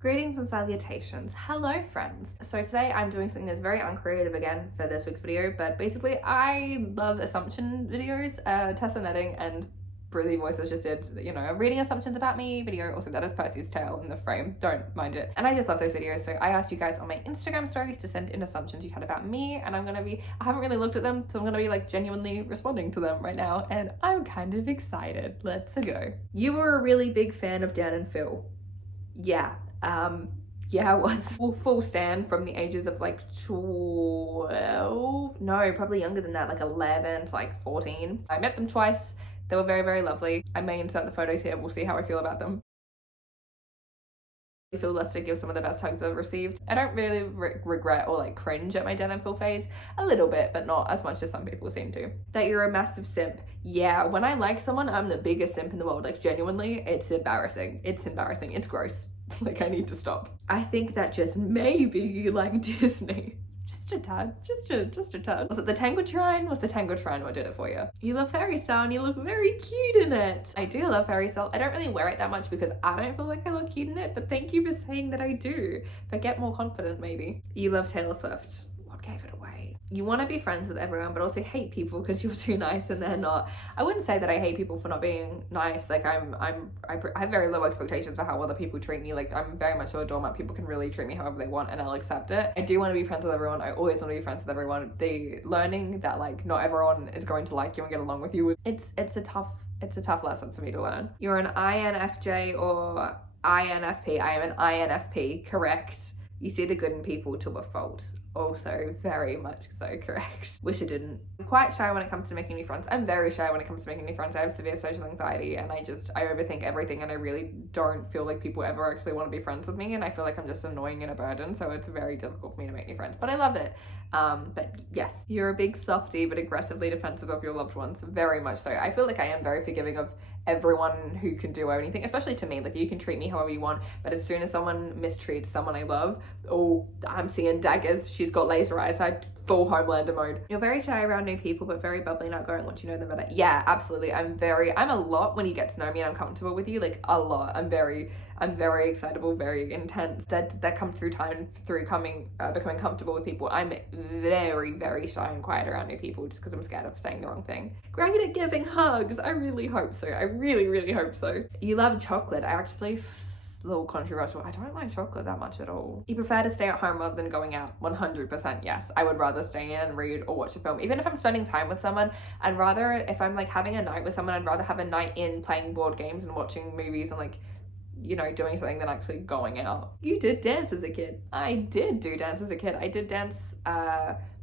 Greetings and salutations. Hello friends. So today I'm doing something that's very uncreative again for this week's video, but basically I love assumption videos. Tessa Netting and Brizzy Voices just did, reading assumptions about me video. Also, that is Percy's tail in the frame. Don't mind it. And I just love those videos. So I asked you guys on my Instagram stories to send in assumptions you had about me, and I haven't really looked at them, so I'm gonna be like genuinely responding to them right now, and I'm kind of excited. Let's go. You were a really big fan of Dan and Phil. Yeah. I was full stan from the ages of like 12, no, probably younger than that, like 11 to like 14. I met them twice. They were very, very lovely. I may insert the photos here. We'll see how I feel about them. I feel blessed to give some of the best hugs I've received. I don't really regret or like cringe at my Dan and Phil phase. A little bit, but not as much as some people seem to. That you're a massive simp. Yeah, when I like someone, I'm the biggest simp in the world. Like genuinely, it's embarrassing. It's embarrassing. It's gross. Like I need to stop. I think that just maybe you like Disney. Just a tad, just a tad. Was it the Tangled Shrine? Was the Tangled Shrine what did it for you? You love Fairy Tale and you look very cute in it. I do love Fairy Tale. I don't really wear it that much because I don't feel like I look cute in it, but thank you for saying that I do. If I get more confident maybe. You love Taylor Swift. What gave it away? You want to be friends with everyone, but also hate people because you're too nice and they're not. I wouldn't say that I hate people for not being nice. Like I have very low expectations for how other people treat me. Like I'm very much so a doormat. People can really treat me however they want and I'll accept it. I do want to be friends with everyone. I always want to be friends with everyone. The learning that like not everyone is going to like you and get along with you, it's a tough lesson for me to learn. You're an INFJ or INFP. I am an INFP, correct? You see the good in people to a fault. Also very much so correct. Wish I didn't. I'm quite shy when it comes to making new friends. I'm very shy when it comes to making new friends. I have severe social anxiety and I overthink everything and I really don't feel like people ever actually want to be friends with me, and I feel like I'm just annoying and a burden, so it's very difficult for me to make new friends, but I love it. But yes, you're a big softie but aggressively defensive of your loved ones. Very much so. I feel like I am very forgiving of everyone who can do anything, especially to me. Like you can treat me however you want, but as soon as someone mistreats someone I love, oh, I'm seeing daggers. She's got laser eyes. I full Homelander mode. You're very shy around new people, but very bubbly and outgoing once you know them better. Yeah, absolutely. I'm a lot when you get to know me and I'm comfortable with you, like a lot. I'm very excitable, very intense. That comes through time, through becoming comfortable with people. I'm very, very shy and quiet around new people just because I'm scared of saying the wrong thing. Great at giving hugs. I really hope so. I really, really hope so. You love chocolate. I actually, a little controversial. I don't like chocolate that much at all. You prefer to stay at home rather than going out? 100% yes. I would rather stay in and read or watch a film. Even if I'm spending time with someone, I'd rather, if I'm like having a night with someone, I'd rather have a night in playing board games and watching movies and like, doing something than actually going out. You did dance as a kid. I did do dance as a kid. I did dance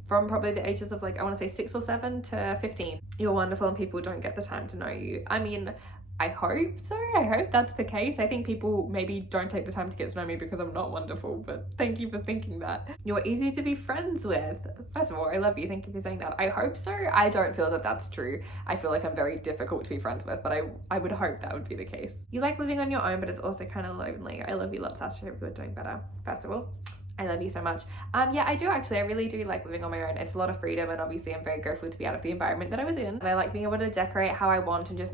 from probably the ages of like, I want to say 6 or 7 to 15. You're wonderful and people don't get the time to know you. I mean, I hope so. I hope that's the case. I think people maybe don't take the time to get to know me because I'm not wonderful, but thank you for thinking that. You're easy to be friends with. First of all, I love you. Thank you for saying that. I hope so. I don't feel that that's true. I feel like I'm very difficult to be friends with, but I would hope that would be the case. You like living on your own, but it's also kind of lonely. I love you lots. I hope you're doing better. First of all, I love you so much. Yeah, I do actually. I really do like living on my own. It's a lot of freedom, and obviously I'm very grateful to be out of the environment that I was in. And I like being able to decorate how I want and just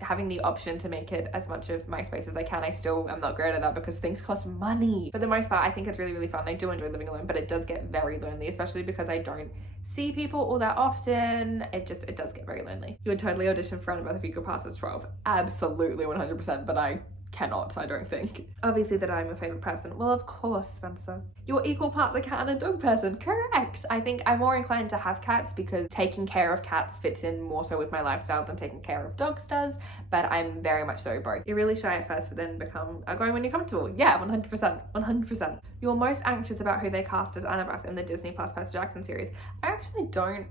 having the option to make it as much of my space as I can. I still am not great at that because things cost money. For the most part, I think it's really, really fun. I do enjoy living alone, but it does get very lonely, especially because I don't see people all that often. It does get very lonely. You would totally audition for Annabeth if you could pass as 12. Absolutely 100%, but I cannot, I don't think. Obviously that I'm your favorite person. Well, of course, Spencer. You're equal parts a cat and a dog person. Correct. I think I'm more inclined to have cats because taking care of cats fits in more so with my lifestyle than taking care of dogs does, but I'm very much so both. You're really shy at first, but then become outgoing when you're comfortable. Yeah, 100%. 100%. You're most anxious about who they cast as Annabeth in the Disney Plus Percy Jackson series. I actually don't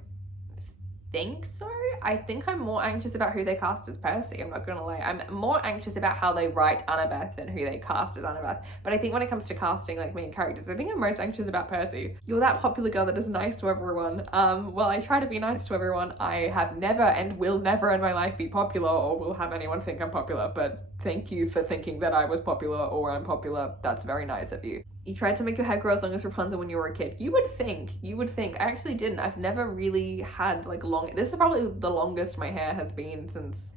think so. I think I'm more anxious about who they cast as Percy. I'm not gonna lie. I'm more anxious about how they write Annabeth than who they cast as Annabeth. But I think when it comes to casting like main characters, I think I'm most anxious about Percy. You're that popular girl that is nice to everyone. Well, I try to be nice to everyone. I have never and will never in my life be popular or will have anyone think I'm popular, but thank you for thinking that I was popular or I'm popular. That's very nice of you. You tried to make your hair grow as long as Rapunzel when you were a kid. You would think. I actually didn't. I've never really had like long, this is probably the longest my hair has been since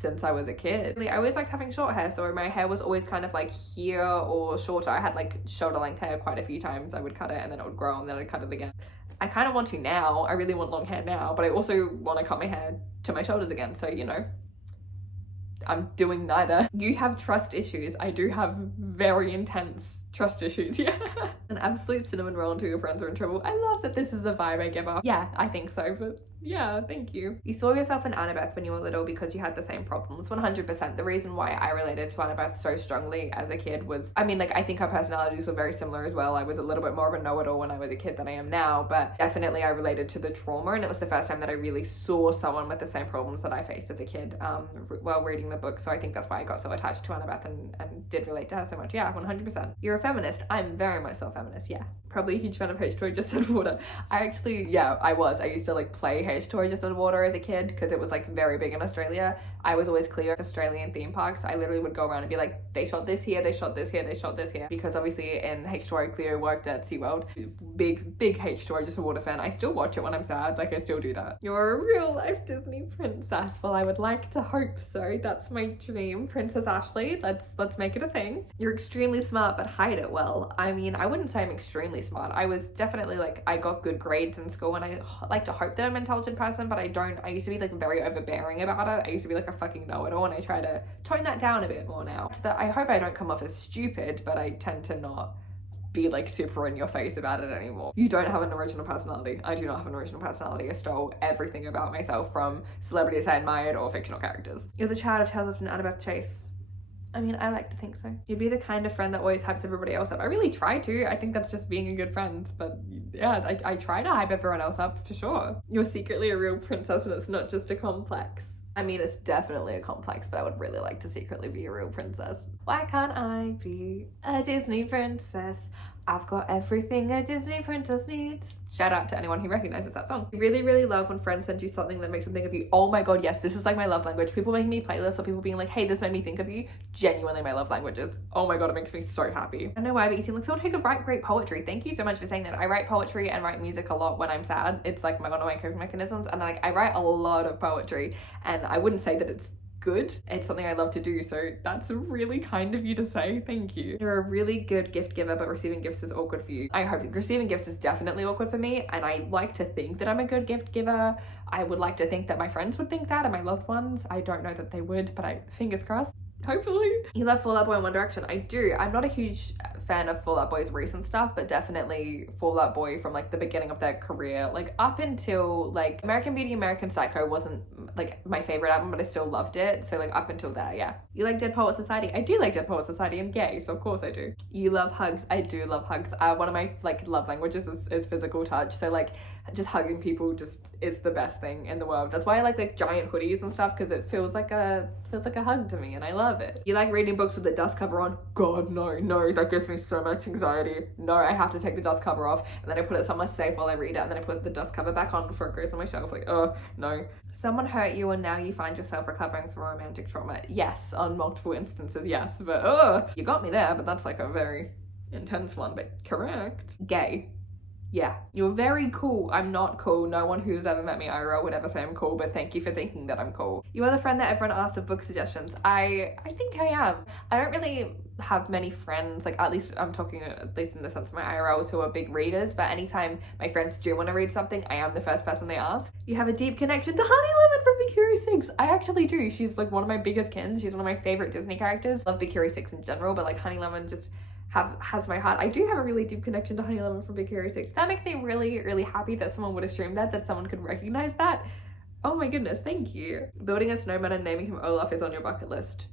since I was a kid. I always liked having short hair, so my hair was always kind of like here or shorter. I had like shoulder length hair quite a few times. I would cut it and then it would grow and then I'd cut it again. I kind of want to now. I really want long hair now, but I also want to cut my hair to my shoulders again. So, you know, I'm doing neither. You have trust issues. I do have very intense trust issues, yeah. An absolute cinnamon roll until your friends are in trouble. I love that this is a vibe I give off. Yeah, I think so, but yeah, thank you. You saw yourself in Annabeth when you were little because you had the same problems. 100%. The reason why I related to Annabeth so strongly as a kid was, I mean, like, I think our personalities were very similar as well. I was a little bit more of a know-it-all when I was a kid than I am now, but definitely I related to the trauma, and it was the first time that I really saw someone with the same problems that I faced as a kid while reading the book. So I think that's why I got so attached to Annabeth and did relate to her so much. Yeah, 100%. You're a feminist. I'm very much so a feminist, yeah. Probably a huge fan of H2O Just Said Water. I actually, yeah, I used to like play H2O Just Said Water as a kid because it was like very big in Australia. I was always clear Australian theme parks. I literally would go around and be like, they shot this here, they shot this here, they shot this here. Because obviously in H2O, Cleo worked at SeaWorld. Big H2O Just Said Water fan. I still watch it when I'm sad, like I still do that. You're a real life Disney princess. Well, I would like to hope so. That's my dream. Princess Ashlee, let's make it a thing. You're extremely smart but hide it well. I mean, I wouldn't say I'm extremely smart. I was definitely like, I got good grades in school and I like to hope that I'm an intelligent person, but I don't. I used to be like very overbearing about it. I used to be like a fucking know-it-all, and I try to tone that down a bit more now. So that I hope I don't come off as stupid, but I tend to not be like super in your face about it anymore. You don't have an original personality. I do not have an original personality. I stole everything about myself from celebrities I admired or fictional characters. You're the child of Tales of an Annabeth Chase. I mean, I like to think so. You'd be the kind of friend that always hypes everybody else up. I really try to. I think that's just being a good friend. But yeah, I try to hype everyone else up for sure. You're secretly a real princess and it's not just a complex. I mean, it's definitely a complex, but I would really like to secretly be a real princess. Why can't I be a Disney princess? I've got everything a Disney princess needs. Shout out to anyone who recognizes that song. I really, really love when friends send you something that makes them think of you. Oh my god, yes, this is like my love language. People making me playlists or people being like, hey, this made me think of you. Genuinely my love languages. Oh my god, it makes me so happy. I don't know why, but you seem like someone who could write great poetry. Thank you so much for saying that. I write poetry and write music a lot when I'm sad. It's like one of my coping mechanisms, and like I write a lot of poetry, and I wouldn't say that it's good. It's something I love to do, so that's really kind of you to say. Thank you. You're a really good gift giver, but receiving gifts is awkward for you. I hope receiving gifts is definitely awkward for me, and I like to think that I'm a good gift giver. I would like to think that my friends would think that, and my loved ones. I don't know that they would, but fingers crossed. Hopefully. You love Fall Out Boy and One Direction. I do. I'm not a huge fan of Fall Out Boy's recent stuff, but definitely Fall Out Boy from like the beginning of their career, like up until like American Beauty, American Psycho wasn't like my favorite album, but I still loved it. So like up until there, yeah. You like Dead Poet Society. I do like Dead Poet Society. I'm gay, so of course I do. You love hugs. I do love hugs. One of my like love languages is physical touch. So like just hugging people just is the best thing in the world. That's why I like giant hoodies and stuff, because it feels like a hug to me, and I love it. You like reading books with the dust cover on? God, no, that gives me so much anxiety. No, I have to take the dust cover off, and then I put it somewhere safe while I read it, and then I put the dust cover back on before it goes on my shelf. Like, oh no. Someone hurt you and now you find yourself recovering from romantic trauma. Yes, on multiple instances, yes, but you got me there, but that's like a very intense one, but correct. Gay. Yeah, you're very cool. I'm not cool. No one who's ever met me IRL would ever say I'm cool, but thank you for thinking that I'm cool. You are the friend that everyone asks of book suggestions. I think I am. I don't really have many friends, like at least I'm talking at least in the sense of my IRLs who are big readers, but anytime my friends do want to read something, I am the first person they ask. You have a deep connection to Honey Lemon from Big Hero 6. I actually do. She's like one of my biggest kins. She's one of my favorite Disney characters. Love Big Hero 6 in general, but like Honey Lemon just has my heart. I do have a really deep connection to Honey Lemon from Big Hero 6. That makes me really, really happy that someone would have streamed that someone could recognize that. Oh my goodness, thank you. Building a snowman and naming him Olaf is on your bucket list.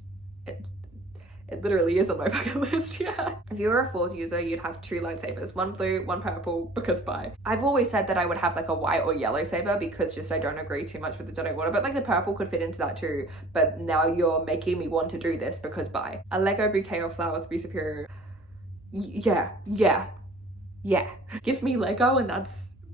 It literally is on my bucket list, yeah. If you were a Force user, you'd have 2 lightsabers, one blue, one purple, because bye. I've always said that I would have like a white or yellow saber because just I don't agree too much with the Jedi Order, but like the purple could fit into that too. But now you're making me want to do this because bye. A Lego bouquet of flowers would be superior. Yeah. Give me Lego and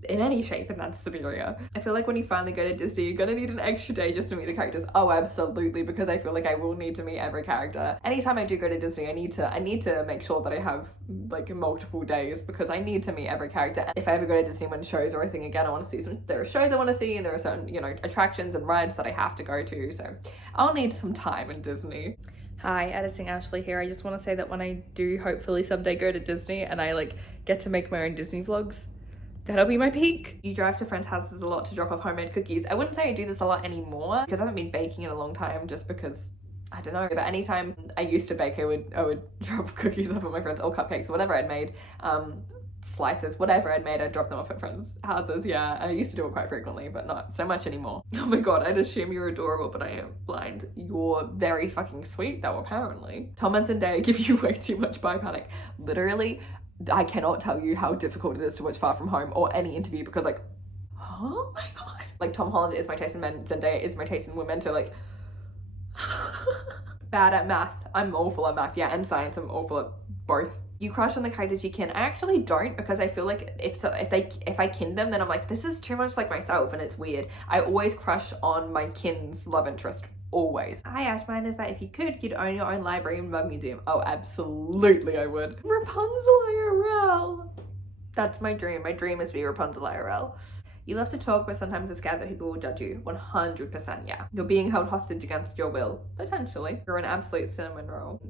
in any shape, and that's superior. I feel like when you finally go to Disney, you're gonna need an extra day just to meet the characters. Oh, absolutely, because I feel like I will need to meet every character. Anytime I do go to Disney, I need to make sure that I have like multiple days, because I need to meet every character. And if I ever go to Disney when shows are a thing again, I want to see there are shows I want to see, and there are certain, you know, attractions and rides that I have to go to, so I'll need some time in Disney. Hi, Editing Ashlee here. I just want to say that when I do hopefully someday go to Disney and I like get to make my own Disney vlogs, that'll be my peak. You drive to friends' houses a lot to drop off homemade cookies. I wouldn't say I do this a lot anymore because I haven't been baking in a long time, just because I don't know, but anytime I used to bake, I would drop cookies off at my friends, or cupcakes, whatever I'd made, slices, whatever I'd made, I'd drop them off at friends' houses. Yeah, I used to do it quite frequently, but not so much anymore. Oh my god, I'd assume you're adorable, but I am blind. You're very fucking sweet though, apparently. Tom and Zendaya give you way too much bi panic. Literally, I cannot tell you how difficult it is to watch Far From Home or any interview, because like, oh my god. Like, Tom Holland is my taste in men, Zendaya is my taste in women, so like, bad at math. I'm awful at math, yeah, and science. I'm awful at both. You crush on the characters you kin. I actually don't, because I feel like if I kin them, then I'm like, this is too much like myself, and it's weird. I always crush on my kin's love interest. Always. Hi Ash, mine is that if you could, you'd own your own library and mug museum. Oh, absolutely I would. Rapunzel IRL. That's my dream. My dream is to be Rapunzel IRL. You love to talk, but sometimes are scared that people will judge you. 100%, yeah. You're being held hostage against your will. Potentially. You're an absolute cinnamon roll.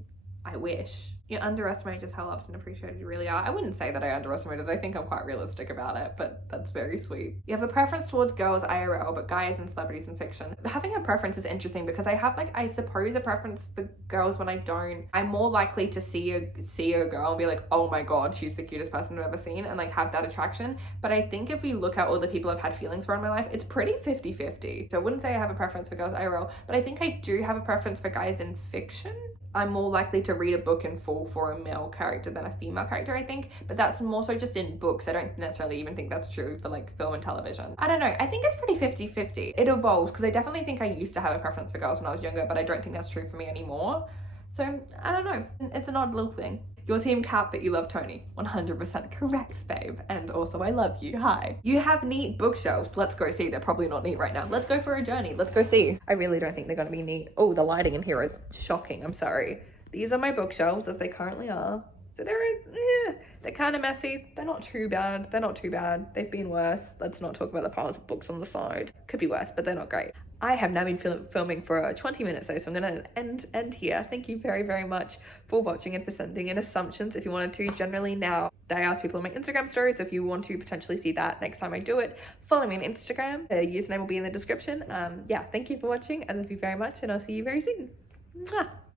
I wish. You underestimate just how loved and appreciated you really are. I wouldn't say that I underestimated. I think I'm quite realistic about it, but that's very sweet. You have a preference towards girls IRL, but guys and celebrities in fiction. Having a preference is interesting, because I have, like, I suppose a preference for girls when I don't. I'm more likely to see a girl and be like, oh my god, she's the cutest person I've ever seen, and like have that attraction. But I think if we look at all the people I've had feelings for in my life, it's pretty 50-50. So I wouldn't say I have a preference for girls IRL, but I think I do have a preference for guys in fiction. I'm more likely to read a book in full for a male character than a female character, I think. But that's more so just in books. I don't necessarily even think that's true for like film and television. I don't know. I think it's pretty 50-50. It evolves, because I definitely think I used to have a preference for girls when I was younger, but I don't think that's true for me anymore. So I don't know. It's an odd little thing. You're Team Cat, but you love Tony. 100% correct, babe. And also, I love you. Hi. You have neat bookshelves. Let's go see. They're probably not neat right now. Let's go for a journey. Let's go see. I really don't think they're going to be neat. Oh, the lighting in here is shocking. I'm sorry. These are my bookshelves as they currently are. So they're kind of messy. They're not too bad. They're not too bad. They've been worse. Let's not talk about the piles of books on the side. Could be worse, but they're not great. I have now been filming for 20 minutes though, so I'm gonna end here. Thank you very, very much for watching and for sending in assumptions if you wanted to. Generally now, I ask people in my Instagram stories, if you want to potentially see that next time I do it, follow me on Instagram. The username will be in the description. Yeah, thank you for watching, and love you very much, and I'll see you very soon. Mwah.